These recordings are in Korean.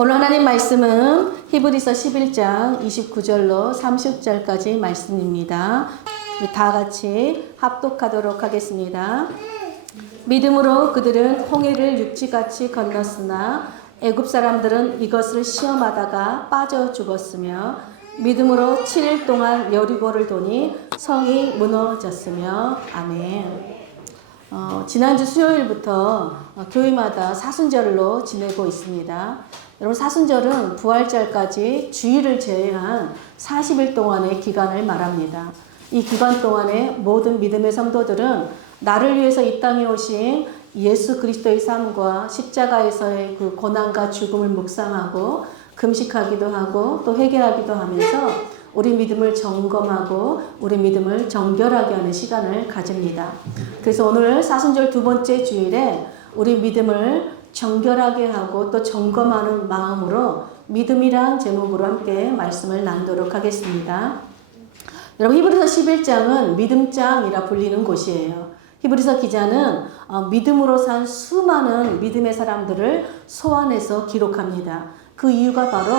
오늘 하나님 말씀은 히브리서 11장 29절로 30절까지 말씀입니다. 우리 다 같이 합독하도록 하겠습니다. 믿음으로 그들은 홍해를 육지같이 건넜으나 애굽 사람들은 이것을 시험하다가 빠져 죽었으며 믿음으로 7일 동안 여리고를 도니 성이 무너졌으며 아멘. 지난주 수요일부터 교회마다 사순절로 지내고 있습니다. 여러분, 사순절은 부활절까지 주일을 제외한 40일 동안의 기간을 말합니다. 이 기간 동안에 모든 믿음의 성도들은 나를 위해서 이 땅에 오신 예수 그리스도의 삶과 십자가에서의 그 고난과 죽음을 묵상하고 금식하기도 하고 또 회개하기도 하면서 우리 믿음을 점검하고 우리 믿음을 정결하게 하는 시간을 가집니다. 그래서 오늘 사순절 두 번째 주일에 우리 믿음을 정결하게 하고 또 점검하는 마음으로 믿음이란 제목으로 함께 말씀을 나누도록 하겠습니다. 여러분, 히브리서 11장은 믿음장이라 불리는 곳이에요. 히브리서 기자는 믿음으로 산 수많은 믿음의 사람들을 소환해서 기록합니다. 그 이유가 바로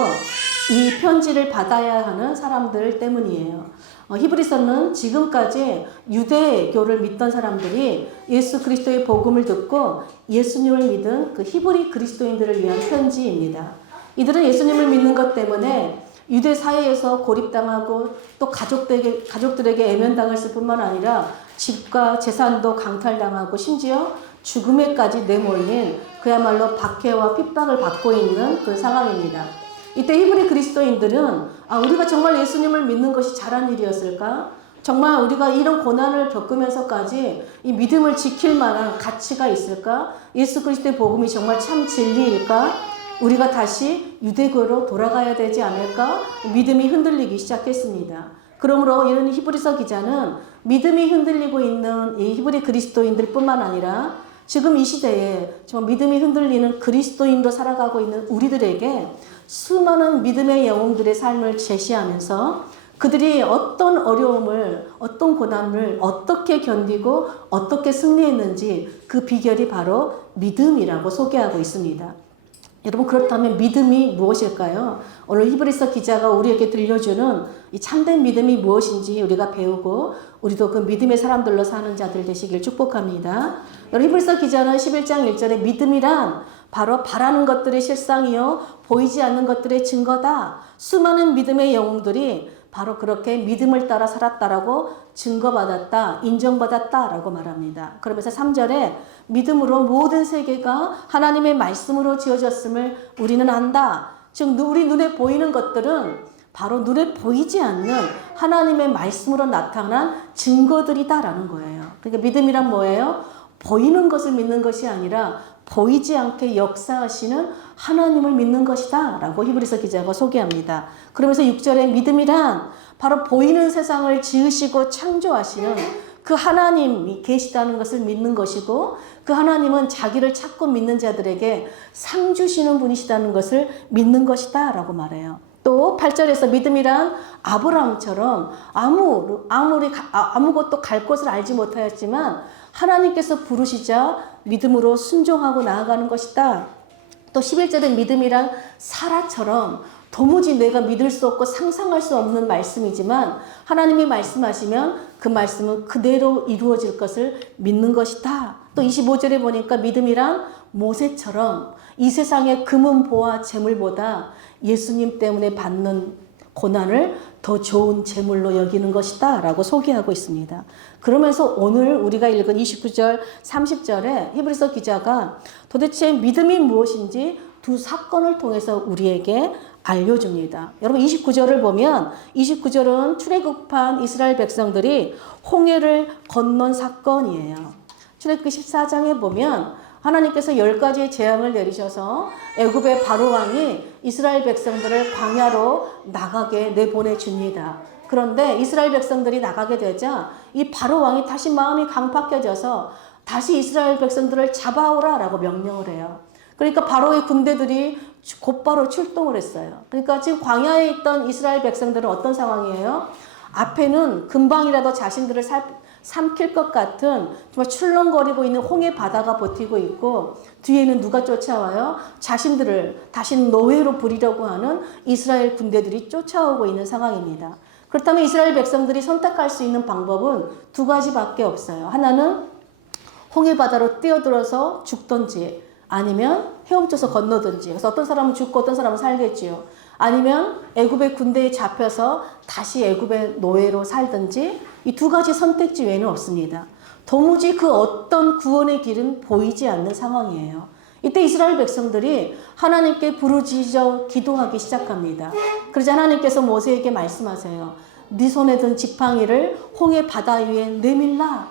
이 편지를 받아야 하는 사람들 때문이에요. 히브리서는 지금까지 유대교를 믿던 사람들이 예수 그리스도의 복음을 듣고 예수님을 믿은 그 히브리 그리스도인들을 위한 편지입니다. 이들은 예수님을 믿는 것 때문에 유대 사회에서 고립당하고 또 가족들에게 애면당했을 뿐만 아니라 집과 재산도 강탈당하고 심지어 죽음에까지 내몰린 그야말로 박해와 핍박을 받고 있는 그 상황입니다. 이때 히브리 그리스도인들은 우리가 정말 예수님을 믿는 것이 잘한 일이었을까? 정말 우리가 이런 고난을 겪으면서까지 이 믿음을 지킬 만한 가치가 있을까? 예수 그리스도의 복음이 정말 참 진리일까? 우리가 다시 유대교로 돌아가야 되지 않을까? 믿음이 흔들리기 시작했습니다. 그러므로 이런 히브리서 기자는 믿음이 흔들리고 있는 이 히브리 그리스도인들 뿐만 아니라 지금 이 시대에 정말 믿음이 흔들리는 그리스도인으로 살아가고 있는 우리들에게 수많은 믿음의 영웅들의 삶을 제시하면서 그들이 어떤 어려움을, 어떤 고난을 어떻게 견디고 어떻게 승리했는지 그 비결이 바로 믿음이라고 소개하고 있습니다. 여러분, 그렇다면 믿음이 무엇일까요? 오늘 히브리서 기자가 우리에게 들려주는 이 참된 믿음이 무엇인지 우리가 배우고 우리도 그 믿음의 사람들로 사는 자들 되시길 축복합니다. 여러분, 히브리서 기자는 11장 1절에 믿음이란 바로 바라는 것들의 실상이요 보이지 않는 것들의 증거다. 수많은 믿음의 영웅들이 바로 그렇게 믿음을 따라 살았다라고 증거받았다, 인정받았다라고 말합니다. 그러면서 3절에 믿음으로 모든 세계가 하나님의 말씀으로 지어졌음을 우리는 안다. 즉 우리 눈에 보이는 것들은 바로 눈에 보이지 않는 하나님의 말씀으로 나타난 증거들이다라는 거예요. 그러니까 믿음이란 뭐예요? 보이는 것을 믿는 것이 아니라 보이지 않게 역사하시는 하나님을 믿는 것이다 라고 히브리서 기자가 소개합니다. 그러면서 6절에 믿음이란 바로 보이는 세상을 지으시고 창조하시는 그 하나님이 계시다는 것을 믿는 것이고 그 하나님은 자기를 찾고 믿는 자들에게 상 주시는 분이시다는 것을 믿는 것이다 라고 말해요. 또 8절에서 믿음이란 아브라함처럼 아무것도 갈 곳을 알지 못하였지만 하나님께서 부르시자 믿음으로 순종하고 나아가는 것이다. 또 11절에 믿음이란 사라처럼 도무지 내가 믿을 수 없고 상상할 수 없는 말씀이지만 하나님이 말씀하시면 그 말씀은 그대로 이루어질 것을 믿는 것이다. 또 25절에 보니까 믿음이란 모세처럼 이 세상의 금은 보화 재물보다 예수님 때문에 받는 고난을 더 좋은 재물로 여기는 것이다 라고 소개하고 있습니다. 그러면서 오늘 우리가 읽은 29절 30절에 히브리서 기자가 도대체 믿음이 무엇인지 두 사건을 통해서 우리에게 알려줍니다. 여러분, 29절을 보면 29절은 출애굽한 이스라엘 백성들이 홍해를 건넌 사건이에요. 출애굽기 14장에 보면 하나님께서 10가지의 재앙을 내리셔서 애굽의 바로 왕이 이스라엘 백성들을 광야로 나가게 내보내 줍니다. 그런데 이스라엘 백성들이 나가게 되자 이 바로 왕이 다시 마음이 강팍해져서 다시 이스라엘 백성들을 잡아오라라고 명령을 해요. 그러니까 바로의 군대들이 곧바로 출동을 했어요. 그러니까 지금 광야에 있던 이스라엘 백성들은 어떤 상황이에요? 앞에는 금방이라도 자신들을 삼킬 것 같은 정말 출렁거리고 있는 홍해 바다가 버티고 있고 뒤에는 누가 쫓아와요? 자신들을 다시 노예로 부리려고 하는 이스라엘 군대들이 쫓아오고 있는 상황입니다. 그렇다면 이스라엘 백성들이 선택할 수 있는 방법은 두 가지밖에 없어요. 하나는 홍해 바다로 뛰어들어서 죽든지 아니면 헤엄쳐서 건너든지. 그래서 어떤 사람은 죽고 어떤 사람은 살겠지요. 아니면 애굽의 군대에 잡혀서 다시 애굽의 노예로 살든지 이 두 가지 선택지 외에는 없습니다. 도무지 그 어떤 구원의 길은 보이지 않는 상황이에요. 이때 이스라엘 백성들이 하나님께 부르짖어 기도하기 시작합니다. 그러자 하나님께서 모세에게 말씀하세요. 네 손에 든 지팡이를 홍해 바다 위에 내밀라.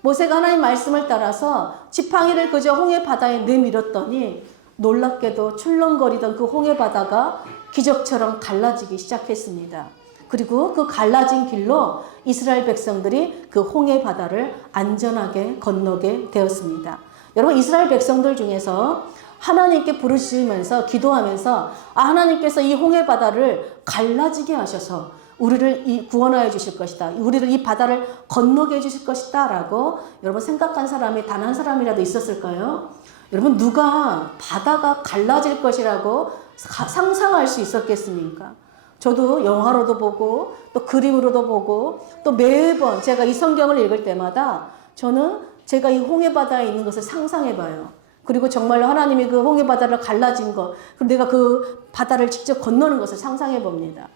모세가 하나님 말씀을 따라서 지팡이를 그저 홍해 바다에 내밀었더니 놀랍게도 출렁거리던 그 홍해 바다가 기적처럼 갈라지기 시작했습니다. 그리고 그 갈라진 길로 이스라엘 백성들이 그 홍해 바다를 안전하게 건너게 되었습니다. 여러분, 이스라엘 백성들 중에서 하나님께 부르시면서 기도하면서 하나님께서 이 홍해 바다를 갈라지게 하셔서 우리를 구원하여 주실 것이다. 우리를 이 바다를 건너게 해주실 것이다. 라고 여러분 생각한 사람이 단 한 사람이라도 있었을까요? 여러분, 누가 바다가 갈라질 것이라고 상상할 수 있었겠습니까? 저도 영화로도 보고 또 그림으로도 보고 또 매번 제가 이 성경을 읽을 때마다 저는 제가 이 홍해 바다에 있는 것을 상상해 봐요. 그리고 정말로 하나님이 그 홍해 바다를 갈라진 것, 그럼 내가 그 바다를 직접 건너는 것을 상상해 봅니다.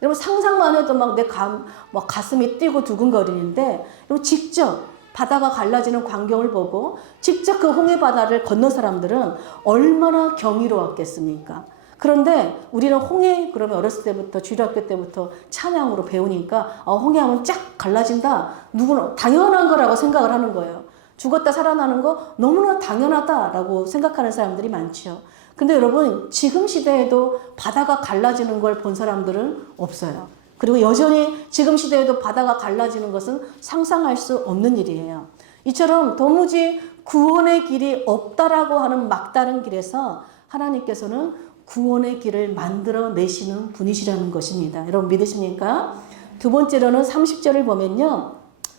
여러분, 상상만 해도 막 내 가슴이 뛰고 두근거리는데, 여러분, 직접 바다가 갈라지는 광경을 보고 직접 그 홍해 바다를 건넌 사람들은 얼마나 경이로웠겠습니까? 그런데 우리는 홍해, 그러면 어렸을 때부터 주일학교 때부터 찬양으로 배우니까 홍해하면 쫙 갈라진다. 누구는 당연한 거라고 생각을 하는 거예요. 죽었다 살아나는 거 너무나 당연하다라고 생각하는 사람들이 많죠. 근데 여러분, 지금 시대에도 바다가 갈라지는 걸 본 사람들은 없어요. 그리고 여전히 지금 시대에도 바다가 갈라지는 것은 상상할 수 없는 일이에요. 이처럼 도무지 구원의 길이 없다라고 하는 막다른 길에서 하나님께서는 구원의 길을 만들어 내시는 분이시라는 것입니다. 여러분, 믿으십니까? 두 번째로는 30절을 보면요.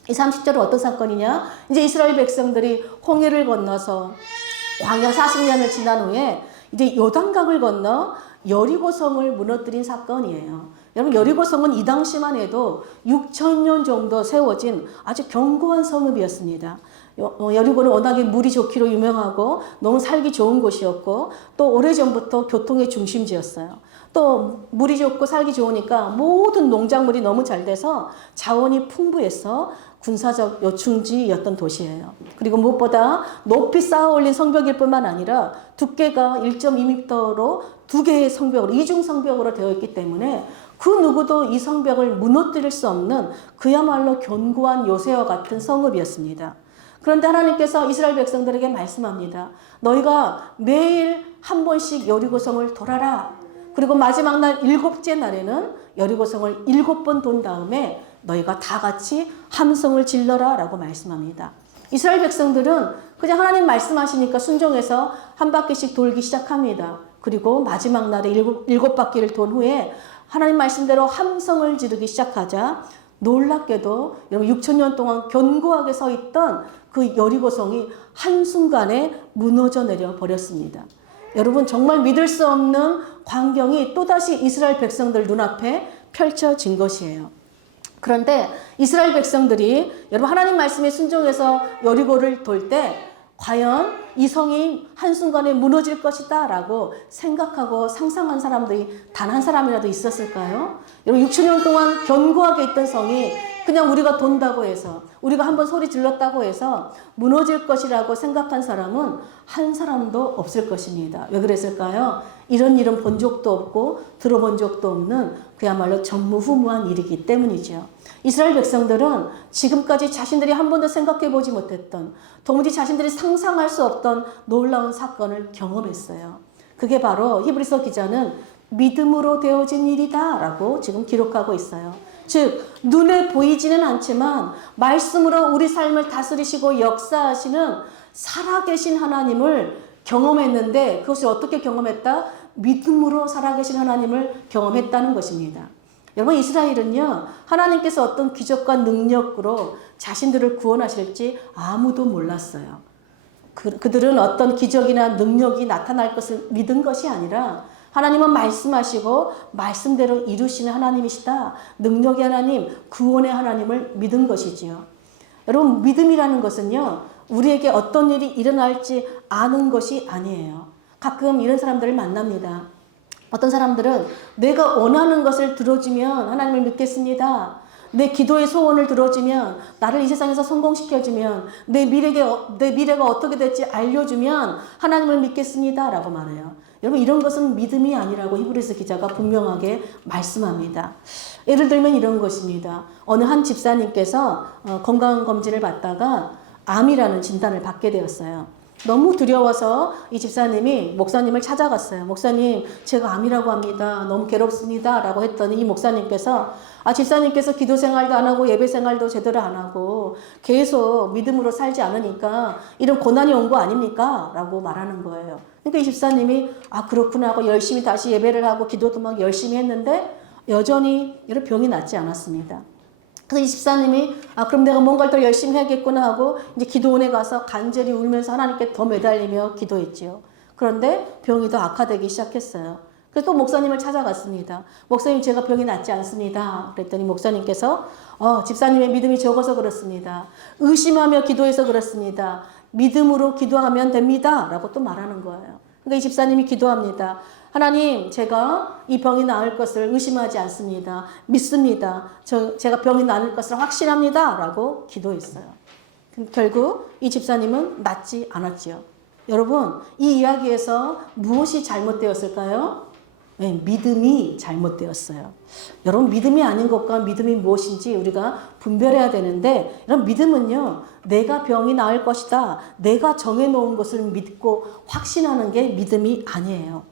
이 30절은 어떤 사건이냐? 이제 이스라엘 백성들이 홍해를 건너서 광야 40년을 지난 후에 이제 요단강을 건너 여리고성을 무너뜨린 사건이에요. 여러분, 여리고성은 이 당시만 해도 6,000년 정도 세워진 아주 견고한 성읍이었습니다. 여리고는 워낙에 물이 좋기로 유명하고 너무 살기 좋은 곳이었고 또 오래전부터 교통의 중심지였어요. 또 물이 좋고 살기 좋으니까 모든 농작물이 너무 잘 돼서 자원이 풍부해서 군사적 요충지였던 도시예요. 그리고 무엇보다 높이 쌓아 올린 성벽일 뿐만 아니라 두께가 1.2m로 두 개의 성벽으로, 이중 성벽으로 되어 있기 때문에 그 누구도 이 성벽을 무너뜨릴 수 없는 그야말로 견고한 요새와 같은 성읍이었습니다. 그런데 하나님께서 이스라엘 백성들에게 말씀합니다. 너희가 매일 한 번씩 여리고성을 돌아라. 그리고 마지막 날 7째 날에는 여리고성을 7번 돈 다음에 너희가 다 같이 함성을 질러라 라고 말씀합니다. 이스라엘 백성들은 그냥 하나님 말씀하시니까 순종해서 한 바퀴씩 돌기 시작합니다. 그리고 마지막 날에 7바퀴를 돈 후에 하나님 말씀대로 함성을 지르기 시작하자 놀랍게도 여러분 6,000년 동안 견고하게 서 있던 그 여리고성이 한순간에 무너져 내려 버렸습니다. 여러분, 정말 믿을 수 없는 광경이 또다시 이스라엘 백성들 눈앞에 펼쳐진 것이에요. 그런데 이스라엘 백성들이 여러분 하나님 말씀에 순종해서 여리고를 돌 때 과연 이 성이 한순간에 무너질 것이다 라고 생각하고 상상한 사람들이 단 한 사람이라도 있었을까요? 여러분 6,000년 동안 견고하게 있던 성이 그냥 우리가 돈다고 해서 우리가 한번 소리 질렀다고 해서 무너질 것이라고 생각한 사람은 한 사람도 없을 것입니다. 왜 그랬을까요? 이런 일은 본 적도 없고 들어본 적도 없는 그야말로 전무후무한 일이기 때문이죠. 이스라엘 백성들은 지금까지 자신들이 한 번도 생각해 보지 못했던 도무지 자신들이 상상할 수 없던 놀라운 사건을 경험했어요. 그게 바로 히브리서 기자는 믿음으로 되어진 일이다 라고 지금 기록하고 있어요. 즉 눈에 보이지는 않지만 말씀으로 우리 삶을 다스리시고 역사하시는 살아계신 하나님을 경험했는데 그것을 어떻게 경험했다? 믿음으로 살아계신 하나님을 경험했다는 것입니다. 여러분 이스라엘은요 하나님께서 어떤 기적과 능력으로 자신들을 구원하실지 아무도 몰랐어요. 그들은 어떤 기적이나 능력이 나타날 것을 믿은 것이 아니라 하나님은 말씀하시고 말씀대로 이루시는 하나님이시다. 능력의 하나님, 구원의 하나님을 믿은 것이지요. 여러분 믿음이라는 것은요 우리에게 어떤 일이 일어날지 아는 것이 아니에요. 가끔 이런 사람들을 만납니다. 어떤 사람들은 내가 원하는 것을 들어주면 하나님을 믿겠습니다. 내 기도의 소원을 들어주면 나를 이 세상에서 성공시켜주면 내 미래가 어떻게 될지 알려주면 하나님을 믿겠습니다 라고 말해요. 여러분 이런 것은 믿음이 아니라고 히브리서 기자가 분명하게 말씀합니다. 예를 들면 이런 것입니다. 어느 한 집사님께서 건강검진을 받다가 암이라는 진단을 받게 되었어요. 너무 두려워서 이 집사님이 목사님을 찾아갔어요. 목사님, 제가 암이라고 합니다. 너무 괴롭습니다. 라고 했더니 이 목사님께서 집사님께서 기도 생활도 안 하고 예배 생활도 제대로 안 하고 계속 믿음으로 살지 않으니까 이런 고난이 온 거 아닙니까? 라고 말하는 거예요. 그러니까 이 집사님이 그렇구나 하고 열심히 다시 예배를 하고 기도도 막 열심히 했는데 여전히 이런 병이 낫지 않았습니다. 그래서 이 집사님이 그럼 내가 뭔가를 더 열심히 해야겠구나 하고 이제 기도원에 가서 간절히 울면서 하나님께 더 매달리며 기도했지요. 그런데 병이 더 악화되기 시작했어요. 그래서 또 목사님을 찾아갔습니다. 목사님 제가 병이 낫지 않습니다. 그랬더니 목사님께서 집사님의 믿음이 적어서 그렇습니다. 의심하며 기도해서 그렇습니다. 믿음으로 기도하면 됩니다. 라고 또 말하는 거예요. 그러니까 이 집사님이 기도합니다. 하나님, 제가 이 병이 나을 것을 의심하지 않습니다. 믿습니다. 제가 병이 나을 것을 확신합니다. 라고 기도했어요. 결국 이 집사님은 낫지 않았지요. 여러분, 이 이야기에서 무엇이 잘못되었을까요? 네, 믿음이 잘못되었어요. 여러분, 믿음이 아닌 것과 믿음이 무엇인지 우리가 분별해야 되는데, 여러분, 믿음은요, 내가 병이 나을 것이다. 내가 정해놓은 것을 믿고 확신하는 게 믿음이 아니에요.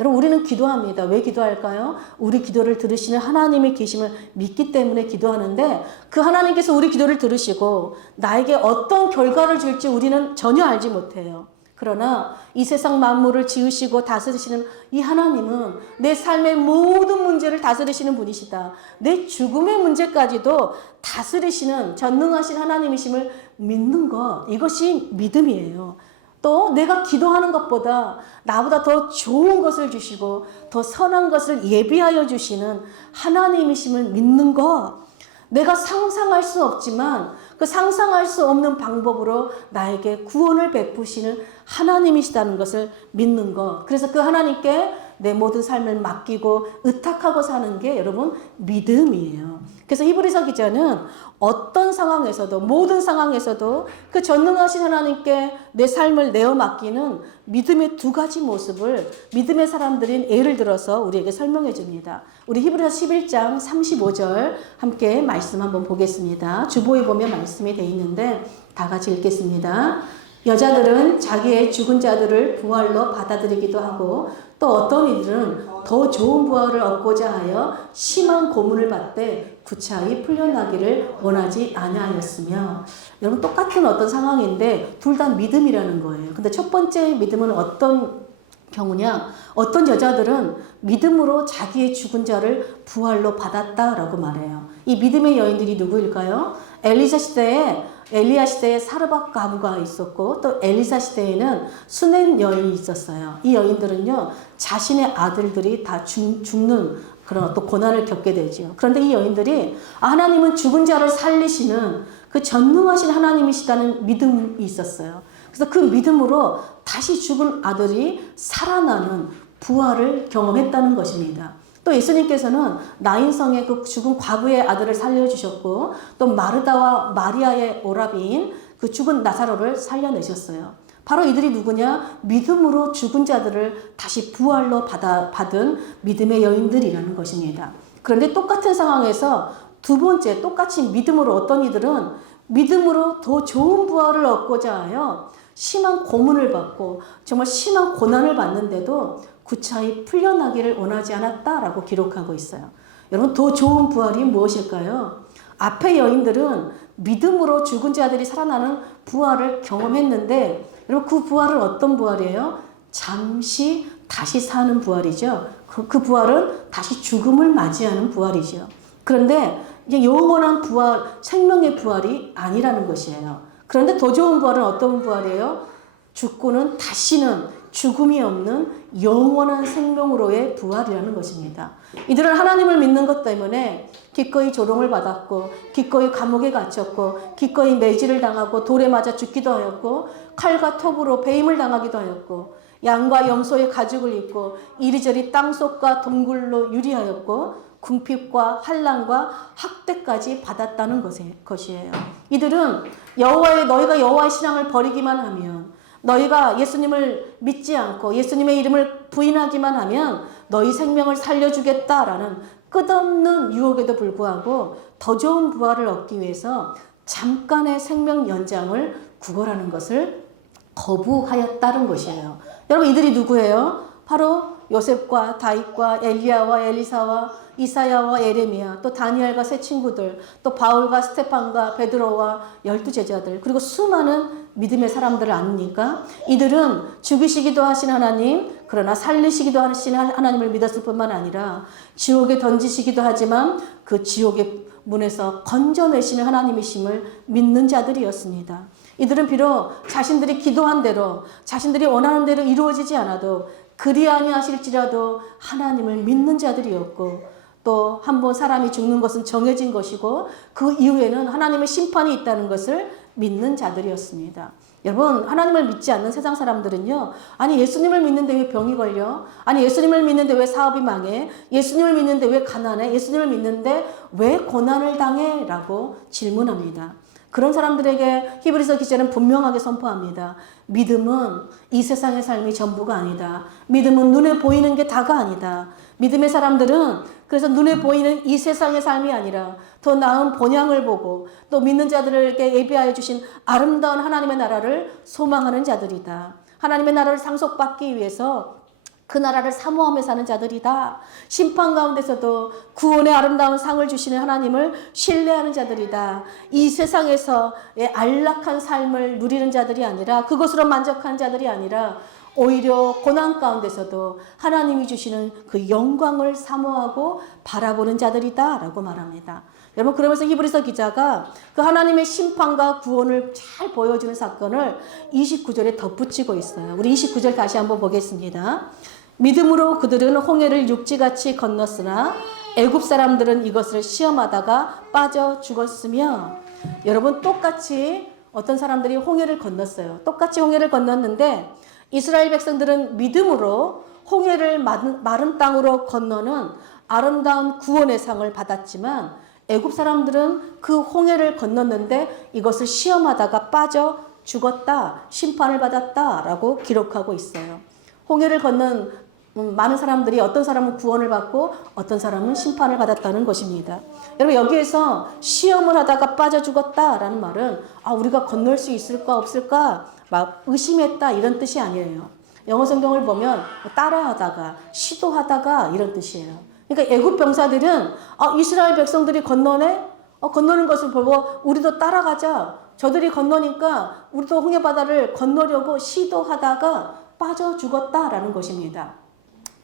여러분 우리는 기도합니다. 왜 기도할까요? 우리 기도를 들으시는 하나님의 계심을 믿기 때문에 기도하는데 그 하나님께서 우리 기도를 들으시고 나에게 어떤 결과를 줄지 우리는 전혀 알지 못해요. 그러나 이 세상 만물을 지으시고 다스리시는 이 하나님은 내 삶의 모든 문제를 다스리시는 분이시다. 내 죽음의 문제까지도 다스리시는 전능하신 하나님이심을 믿는 것, 이것이 믿음이에요. 또 내가 기도하는 것보다 나보다 더 좋은 것을 주시고 더 선한 것을 예비하여 주시는 하나님이심을 믿는 것. 내가 상상할 수 없지만 그 상상할 수 없는 방법으로 나에게 구원을 베푸시는 하나님이시다는 것을 믿는 것. 그래서 그 하나님께 내 모든 삶을 맡기고 의탁하고 사는 게 여러분 믿음이에요. 그래서 히브리서 기자는 어떤 상황에서도 모든 상황에서도 그 전능하신 하나님께 내 삶을 내어 맡기는 믿음의 두 가지 모습을 믿음의 사람들인 예를 들어서 우리에게 설명해 줍니다. 우리 히브리서 11장 35절 함께 말씀 한번 보겠습니다. 주보에 보면 말씀이 되어 있는데 다 같이 읽겠습니다. 여자들은 자기의 죽은 자들을 부활로 받아들이기도 하고 또 어떤 이들은 더 좋은 부활을 얻고자 하여 심한 고문을 받되 구차히 풀려나기를 원하지 아니하였으며. 여러분 똑같은 어떤 상황인데 둘 다 믿음이라는 거예요. 근데 첫 번째 믿음은 어떤 경우냐? 어떤 여자들은 믿음으로 자기의 죽은 자를 부활로 받았다라고 말해요. 이 믿음의 여인들이 누구일까요? 엘리야 시대에 사르밧 가부가 있었고 또 엘리사 시대에는 수넴 여인이 있었어요. 이 여인들은요 자신의 아들들이 다 죽는 그런 어떤 고난을 겪게 되죠. 그런데 이 여인들이 하나님은 죽은 자를 살리시는 그 전능하신 하나님이시다는 믿음이 있었어요. 그래서 그 믿음으로 다시 죽은 아들이 살아나는 부활을 경험했다는 것입니다. 또 예수님께서는 나인성의 그 죽은 과부의 아들을 살려주셨고 또 마르다와 마리아의 오라비인 그 죽은 나사로를 살려내셨어요. 바로 이들이 누구냐? 믿음으로 죽은 자들을 다시 부활로 받은 믿음의 여인들이라는 것입니다. 그런데 똑같은 상황에서 두 번째 똑같이 믿음으로 어떤 이들은 믿음으로 더 좋은 부활을 얻고자 하여 심한 고문을 받고 정말 심한 고난을 받는데도 구차히 풀려나기를 원하지 않았다라고 기록하고 있어요. 여러분 더 좋은 부활이 무엇일까요? 앞의 여인들은 믿음으로 죽은 자들이 살아나는 부활을 경험했는데 여러분 그 부활은 어떤 부활이에요? 잠시 다시 사는 부활이죠. 그 부활은 다시 죽음을 맞이하는 부활이죠. 그런데 이제 영원한 부활, 생명의 부활이 아니라는 것이에요. 그런데 더 좋은 부활은 어떤 부활이에요? 죽고는 다시는 죽음이 없는 영원한 생명으로의 부활이라는 것입니다. 이들은 하나님을 믿는 것 때문에 기꺼이 조롱을 받았고, 기꺼이 감옥에 갇혔고, 기꺼이 매질을 당하고, 돌에 맞아 죽기도 하였고, 칼과 톱으로 배임을 당하기도 하였고, 양과 염소의 가죽을 입고 이리저리 땅속과 동굴로 유리하였고, 궁핍과 환난과 학대까지 받았다는 것이에요. 이들은 너희가 여호와의 신앙을 버리기만 하면, 너희가 예수님을 믿지 않고 예수님의 이름을 부인하기만 하면 너희 생명을 살려주겠다라는 끝없는 유혹에도 불구하고 더 좋은 부활을 얻기 위해서 잠깐의 생명 연장을 구걸하는 것을 거부하였다는 것이에요. 여러분, 이들이 누구예요? 바로 요셉과 다윗과 엘리야와 엘리사와 이사야와 에레미야, 또 다니엘과 세 친구들, 또 바울과 스테판과 베드로와 12제자들, 그리고 수많은 믿음의 사람들을 아닙니까? 이들은 죽이시기도 하신 하나님, 그러나 살리시기도 하신 하나님을 믿었을 뿐만 아니라 지옥에 던지시기도 하지만 그 지옥의 문에서 건져내시는 하나님이심을 믿는 자들이었습니다. 이들은 비록 자신들이 기도한 대로, 자신들이 원하는 대로 이루어지지 않아도 그리 아니하실지라도 하나님을 믿는 자들이었고, 또 한 번 사람이 죽는 것은 정해진 것이고 그 이후에는 하나님의 심판이 있다는 것을 믿는 자들이었습니다. 여러분, 하나님을 믿지 않는 세상 사람들은요, 아니 예수님을 믿는데 왜 병이 걸려? 아니 예수님을 믿는데 왜 사업이 망해? 예수님을 믿는데 왜 가난해? 예수님을 믿는데 왜 고난을 당해? 라고 질문합니다. 그런 사람들에게 히브리서 기자는 분명하게 선포합니다. 믿음은 이 세상의 삶이 전부가 아니다. 믿음은 눈에 보이는 게 다가 아니다. 믿음의 사람들은 그래서 눈에 보이는 이 세상의 삶이 아니라 더 나은 본향을 보고 또 믿는 자들에게 예비하여 주신 아름다운 하나님의 나라를 소망하는 자들이다. 하나님의 나라를 상속받기 위해서 그 나라를 사모하며 사는 자들이다. 심판 가운데서도 구원의 아름다운 상을 주시는 하나님을 신뢰하는 자들이다. 이 세상에서의 안락한 삶을 누리는 자들이 아니라, 그것으로 만족하는 자들이 아니라 오히려 고난 가운데서도 하나님이 주시는 그 영광을 사모하고 바라보는 자들이다 라고 말합니다. 여러분, 그러면서 히브리서 기자가 그 하나님의 심판과 구원을 잘 보여주는 사건을 29절에 덧붙이고 있어요. 우리 29절 다시 한번 보겠습니다. 믿음으로 그들은 홍해를 육지같이 건넜으나 애굽 사람들은 이것을 시험하다가 빠져 죽었으며, 여러분, 똑같이 어떤 사람들이 홍해를 건넜어요. 똑같이 홍해를 건넜는데 이스라엘 백성들은 믿음으로 홍해를 마른 땅으로 건너는 아름다운 구원의 상을 받았지만, 애굽 사람들은 그 홍해를 건넜는데 이것을 시험하다가 빠져 죽었다, 심판을 받았다라고 기록하고 있어요. 홍해를 건넌 많은 사람들이 어떤 사람은 구원을 받고 어떤 사람은 심판을 받았다는 것입니다. 여러분, 여기에서 시험을 하다가 빠져 죽었다라는 말은 우리가 건널 수 있을까 없을까 막 의심했다 이런 뜻이 아니에요. 영어 성경을 보면 따라하다가 시도하다가 이런 뜻이에요. 그러니까 애굽 병사들은 이스라엘 백성들이 건너네? 건너는 것을 보고 우리도 따라가자. 저들이 건너니까 우리도 홍해 바다를 건너려고 시도하다가 빠져 죽었다라는 것입니다.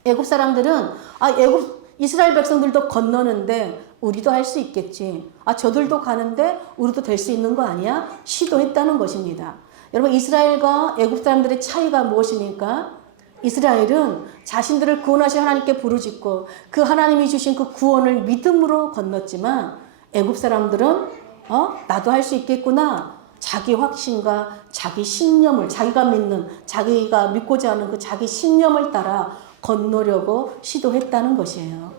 애굽 사람들은 이스라엘 백성들도 건너는데 우리도 할 수 있겠지. 저들도 가는데 우리도 될 수 있는 거 아니야? 시도했다는 것입니다. 여러분, 이스라엘과 애굽 사람들의 차이가 무엇입니까? 이스라엘은 자신들을 구원하신 하나님께 부르짖고 그 하나님이 주신 그 구원을 믿음으로 건넜지만, 애굽 사람들은 나도 할 수 있겠구나. 자기 확신과 자기 신념을, 자기가 믿고자 하는 그 자기 신념을 따라 건너려고 시도했다는 것이에요.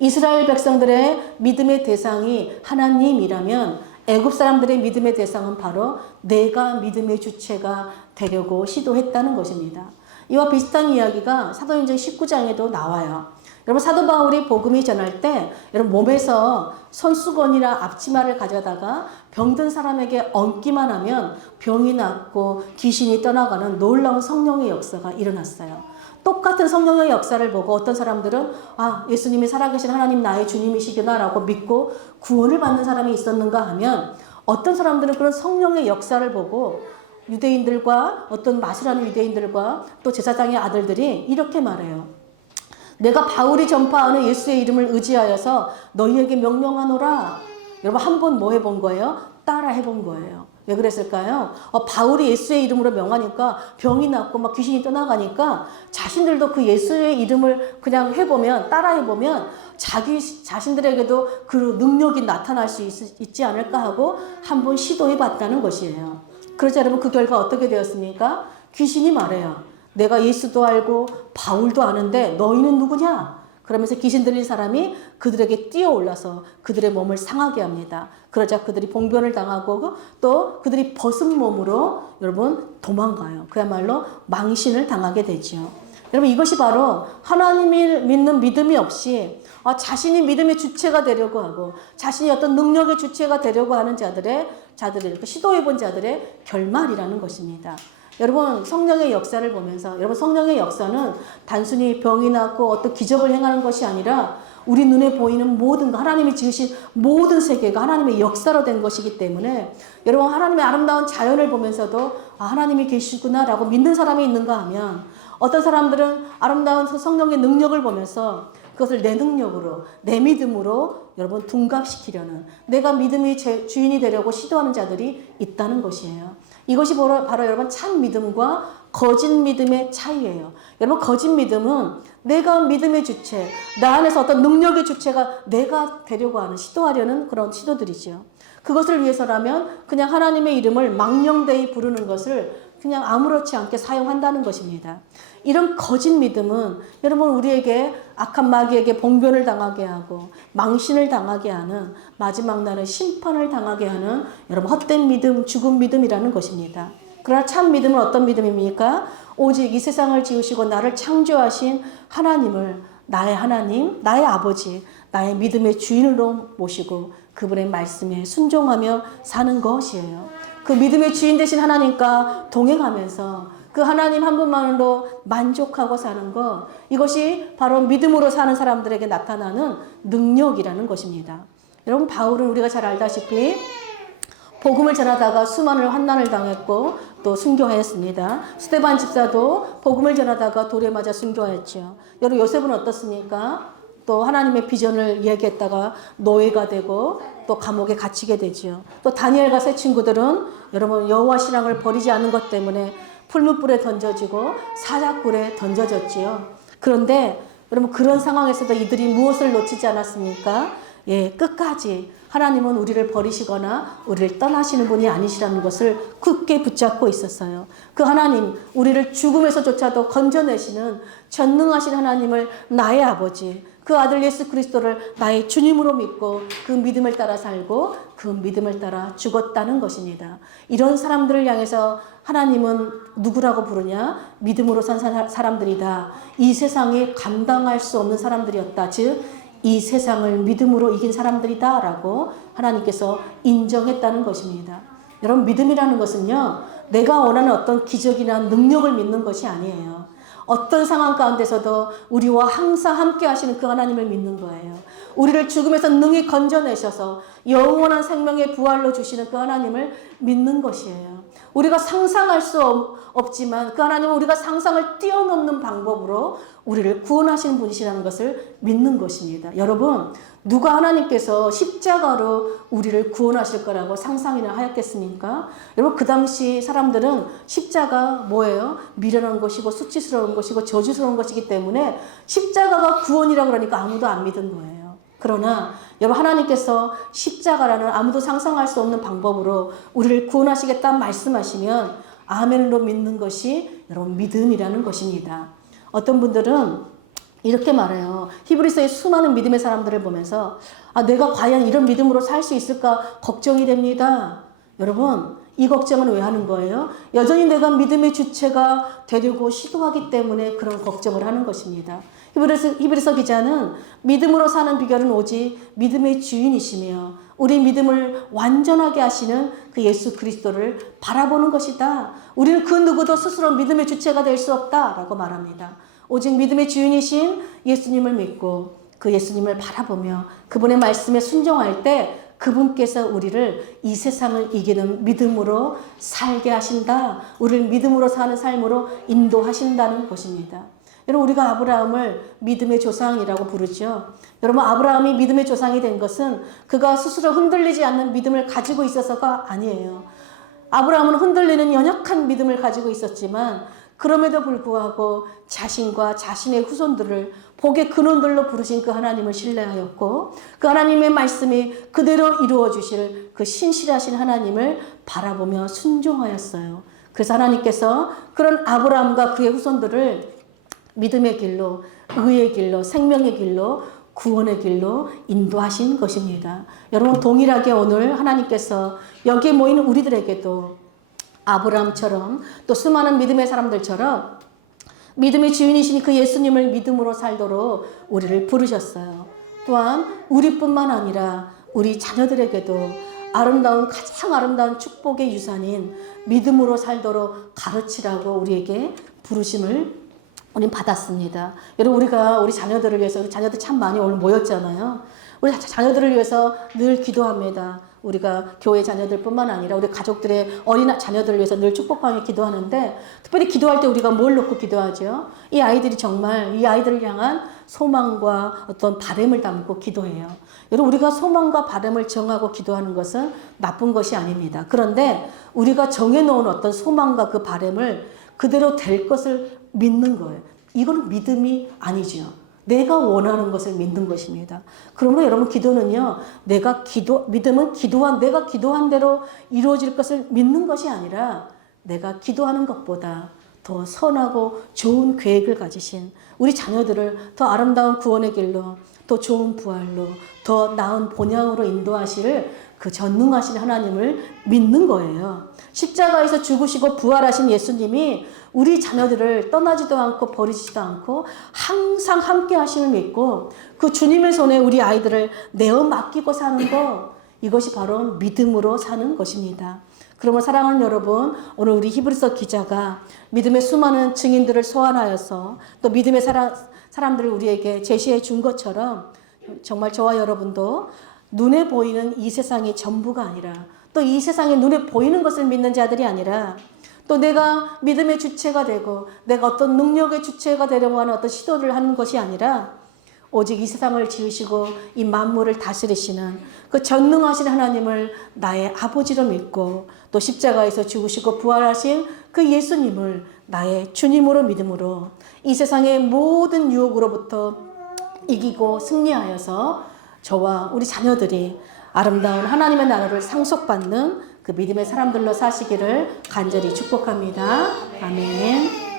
이스라엘 백성들의 믿음의 대상이 하나님이라면 애굽 사람들의 믿음의 대상은 바로 내가 믿음의 주체가 되려고 시도했다는 것입니다. 이와 비슷한 이야기가 사도행전 19장에도 나와요. 여러분, 사도 바울이 복음이 전할 때 여러분 몸에서 손수건이나 앞치마를 가져다가 병든 사람에게 얹기만 하면 병이 낫고 귀신이 떠나가는 놀라운 성령의 역사가 일어났어요. 똑같은 성령의 역사를 보고 어떤 사람들은 예수님이 살아계신 하나님 나의 주님이시구나 라고 믿고 구원을 받는 사람이 있었는가 하면, 어떤 사람들은 그런 성령의 역사를 보고 유대인들과 어떤 마술하는 유대인들과 또 제사장의 아들들이 이렇게 말해요. 내가 바울이 전파하는 예수의 이름을 의지하여서 너희에게 명령하노라. 여러분 한 번 뭐 해본 거예요? 따라 해본 거예요. 왜 그랬을까요? 바울이 예수의 이름으로 명하니까 병이 낫고 막 귀신이 떠나가니까 자신들도 그 예수의 이름을 그냥 해보면 따라 해보면 자신들에게도 그 능력이 나타날 수 있지 않을까 하고 한번 시도해 봤다는 것이에요. 그러자 여러분 그 결과 어떻게 되었습니까? 귀신이 말해요. 내가 예수도 알고 바울도 아는데 너희는 누구냐? 그러면서 귀신 들린 사람이 그들에게 뛰어올라서 그들의 몸을 상하게 합니다. 그러자 그들이 봉변을 당하고 또 그들이 벗은 몸으로 여러분 도망가요. 그야말로 망신을 당하게 되죠. 여러분 이것이 바로 하나님을 믿는 믿음이 없이 자신이 믿음의 주체가 되려고 하고 자신이 어떤 능력의 주체가 되려고 하는 자들의 이렇게 시도해본 자들의 결말이라는 것입니다. 여러분 성령의 역사를 보면서 여러분 성령의 역사는 단순히 병이 낫고 어떤 기적을 행하는 것이 아니라 우리 눈에 보이는 모든 하나님이 지으신 모든 세계가 하나님의 역사로 된 것이기 때문에 여러분 하나님의 아름다운 자연을 보면서도 하나님이 계시구나라고 믿는 사람이 있는가 하면 어떤 사람들은 아름다운 성령의 능력을 보면서 그것을 내 능력으로 내 믿음으로 여러분 둔갑시키려는 내가 믿음의 주인이 되려고 시도하는 자들이 있다는 것이에요. 이것이 바로 여러분 참 믿음과 거짓 믿음의 차이예요. 여러분 거짓 믿음은 내가 믿음의 주체, 나 안에서 어떤 능력의 주체가 내가 되려고 하는 시도하려는 그런 시도들이죠. 그것을 위해서라면 그냥 하나님의 이름을 망령되이 부르는 것을 그냥 아무렇지 않게 사용한다는 것입니다. 이런 거짓 믿음은 여러분 우리에게 악한 마귀에게 봉변을 당하게 하고 망신을 당하게 하는 마지막 날에 심판을 당하게 하는 여러분 헛된 믿음, 죽은 믿음이라는 것입니다. 그러나 참 믿음은 어떤 믿음입니까? 오직 이 세상을 지으시고 나를 창조하신 하나님을 나의 하나님, 나의 아버지, 나의 믿음의 주인으로 모시고 그분의 말씀에 순종하며 사는 것이에요. 그 믿음의 주인 되신 하나님과 동행하면서 그 하나님 한 분만으로 만족하고 사는 것, 이것이 바로 믿음으로 사는 사람들에게 나타나는 능력이라는 것입니다. 여러분 바울은 우리가 잘 알다시피 복음을 전하다가 수많은 환난을 당했고 또 순교하였습니다. 스데반 집사도 복음을 전하다가 돌에 맞아 순교하였죠. 여러분 요셉은 어떻습니까? 또 하나님의 비전을 이야기했다가 노예가 되고 또 감옥에 갇히게 되죠. 또 다니엘과 세 친구들은 여러분 여호와 신앙을 버리지 않는 것 때문에 풀무불에 던져지고 사자굴에 던져졌지요. 그런데 여러분 그런 상황에서도 이들이 무엇을 놓치지 않았습니까? 끝까지 하나님은 우리를 버리시거나 우리를 떠나시는 분이 아니시라는 것을 굳게 붙잡고 있었어요. 그 하나님, 우리를 죽음에서조차도 건져내시는 전능하신 하나님을 나의 아버지, 그 아들 예수 그리스도를 나의 주님으로 믿고 그 믿음을 따라 살고 그 믿음을 따라 죽었다는 것입니다. 이런 사람들을 향해서 하나님은 누구라고 부르냐? 믿음으로 산 사람들이다. 이 세상에 감당할 수 없는 사람들이었다. 즉 이 세상을 믿음으로 이긴 사람들이다 라고 하나님께서 인정했다는 것입니다. 여러분 믿음이라는 것은요, 내가 원하는 어떤 기적이나 능력을 믿는 것이 아니에요. 어떤 상황 가운데서도 우리와 항상 함께 하시는 그 하나님을 믿는 거예요. 우리를 죽음에서 능히 건져내셔서 영원한 생명의 부활로 주시는 그 하나님을 믿는 것이에요. 우리가 상상할 수 없지만 그 하나님은 우리가 상상을 뛰어넘는 방법으로 우리를 구원하시는 분이시라는 것을 믿는 것입니다. 여러분, 누가 하나님께서 십자가로 우리를 구원하실 거라고 상상이나 하였겠습니까? 여러분, 그 당시 사람들은 십자가 뭐예요? 미련한 것이고 수치스러운 것이고 저주스러운 것이기 때문에 십자가가 구원이라고 그러니까 아무도 안 믿은 거예요. 그러나 여러분 하나님께서 십자가라는 아무도 상상할 수 없는 방법으로 우리를 구원하시겠다 말씀하시면 아멘으로 믿는 것이 여러분 믿음이라는 것입니다. 어떤 분들은 이렇게 말해요. 히브리서의 수많은 믿음의 사람들을 보면서 내가 과연 이런 믿음으로 살 수 있을까 걱정이 됩니다. 여러분 이 걱정은 왜 하는 거예요? 여전히 내가 믿음의 주체가 되려고 시도하기 때문에 그런 걱정을 하는 것입니다. 히브리서 기자는 믿음으로 사는 비결은 오직 믿음의 주인이시며 우리 믿음을 완전하게 하시는 그 예수 그리스도를 바라보는 것이다. 우리는 그 누구도 스스로 믿음의 주체가 될 수 없다라고 말합니다. 오직 믿음의 주인이신 예수님을 믿고 그 예수님을 바라보며 그분의 말씀에 순종할 때 그분께서 우리를 이 세상을 이기는 믿음으로 살게 하신다. 우리를 믿음으로 사는 삶으로 인도하신다는 것입니다. 여러분, 우리가 아브라함을 믿음의 조상이라고 부르죠. 여러분, 아브라함이 믿음의 조상이 된 것은 그가 스스로 흔들리지 않는 믿음을 가지고 있어서가 아니에요. 아브라함은 흔들리는 연약한 믿음을 가지고 있었지만 그럼에도 불구하고 자신과 자신의 후손들을 복의 근원들로 부르신 그 하나님을 신뢰하였고 그 하나님의 말씀이 그대로 이루어 주실 그 신실하신 하나님을 바라보며 순종하였어요. 그래서 하나님께서 그런 아브라함과 그의 후손들을 믿음의 길로, 의의 길로, 생명의 길로, 구원의 길로 인도하신 것입니다. 여러분, 동일하게 오늘 하나님께서 여기에 모이는 우리들에게도 아브라함처럼 또 수많은 믿음의 사람들처럼 믿음의 주인이신 그 예수님을 믿음으로 살도록 우리를 부르셨어요. 또한 우리뿐만 아니라 우리 자녀들에게도 가장 아름다운 축복의 유산인 믿음으로 살도록 가르치라고 우리에게 부르심을 우린 받았습니다. 여러분, 우리 자녀들을 위해서, 우리 자녀들 참 많이 오늘 모였잖아요. 우리 자녀들을 위해서 늘 기도합니다. 우리가 교회 자녀들뿐만 아니라 우리 가족들의 어린 자녀들을 위해서 늘 축복하며 기도하는데 특별히 기도할 때 우리가 뭘 놓고 기도하죠? 이 아이들이 정말 이 아이들을 향한 소망과 어떤 바람을 담고 기도해요. 여러분, 우리가 소망과 바람을 정하고 기도하는 것은 나쁜 것이 아닙니다. 그런데 우리가 정해놓은 어떤 소망과 그 바람을 그대로 될 것을 믿는 거예요. 이건 믿음이 아니죠. 내가 원하는 것을 믿는 것입니다. 그러므로 여러분, 기도는요, 믿음은 내가 기도한 대로 이루어질 것을 믿는 것이 아니라 내가 기도하는 것보다 더 선하고 좋은 계획을 가지신 우리 자녀들을 더 아름다운 구원의 길로, 더 좋은 부활로, 더 나은 본향으로 인도하실 그 전능하신 하나님을 믿는 거예요. 십자가에서 죽으시고 부활하신 예수님이 우리 자녀들을 떠나지도 않고 버리지도 않고 항상 함께 하심을 믿고 그 주님의 손에 우리 아이들을 내어 맡기고 사는 것, 이것이 바로 믿음으로 사는 것입니다. 그러면 사랑하는 여러분, 오늘 우리 히브리서 기자가 믿음의 수많은 증인들을 소환하여서 또 믿음의 사람들을 우리에게 제시해 준 것처럼 정말 저와 여러분도 눈에 보이는 이 세상이 전부가 아니라 또 이 세상에 눈에 보이는 것을 믿는 자들이 아니라 또 내가 믿음의 주체가 되고 내가 어떤 능력의 주체가 되려고 하는 어떤 시도를 하는 것이 아니라 오직 이 세상을 지으시고 이 만물을 다스리시는 그 전능하신 하나님을 나의 아버지로 믿고 또 십자가에서 죽으시고 부활하신 그 예수님을 나의 주님으로 믿음으로 이 세상의 모든 유혹으로부터 이기고 승리하여서 저와 우리 자녀들이 아름다운 하나님의 나라를 상속받는 그 믿음의 사람들로 사시기를 간절히 축복합니다. 아멘.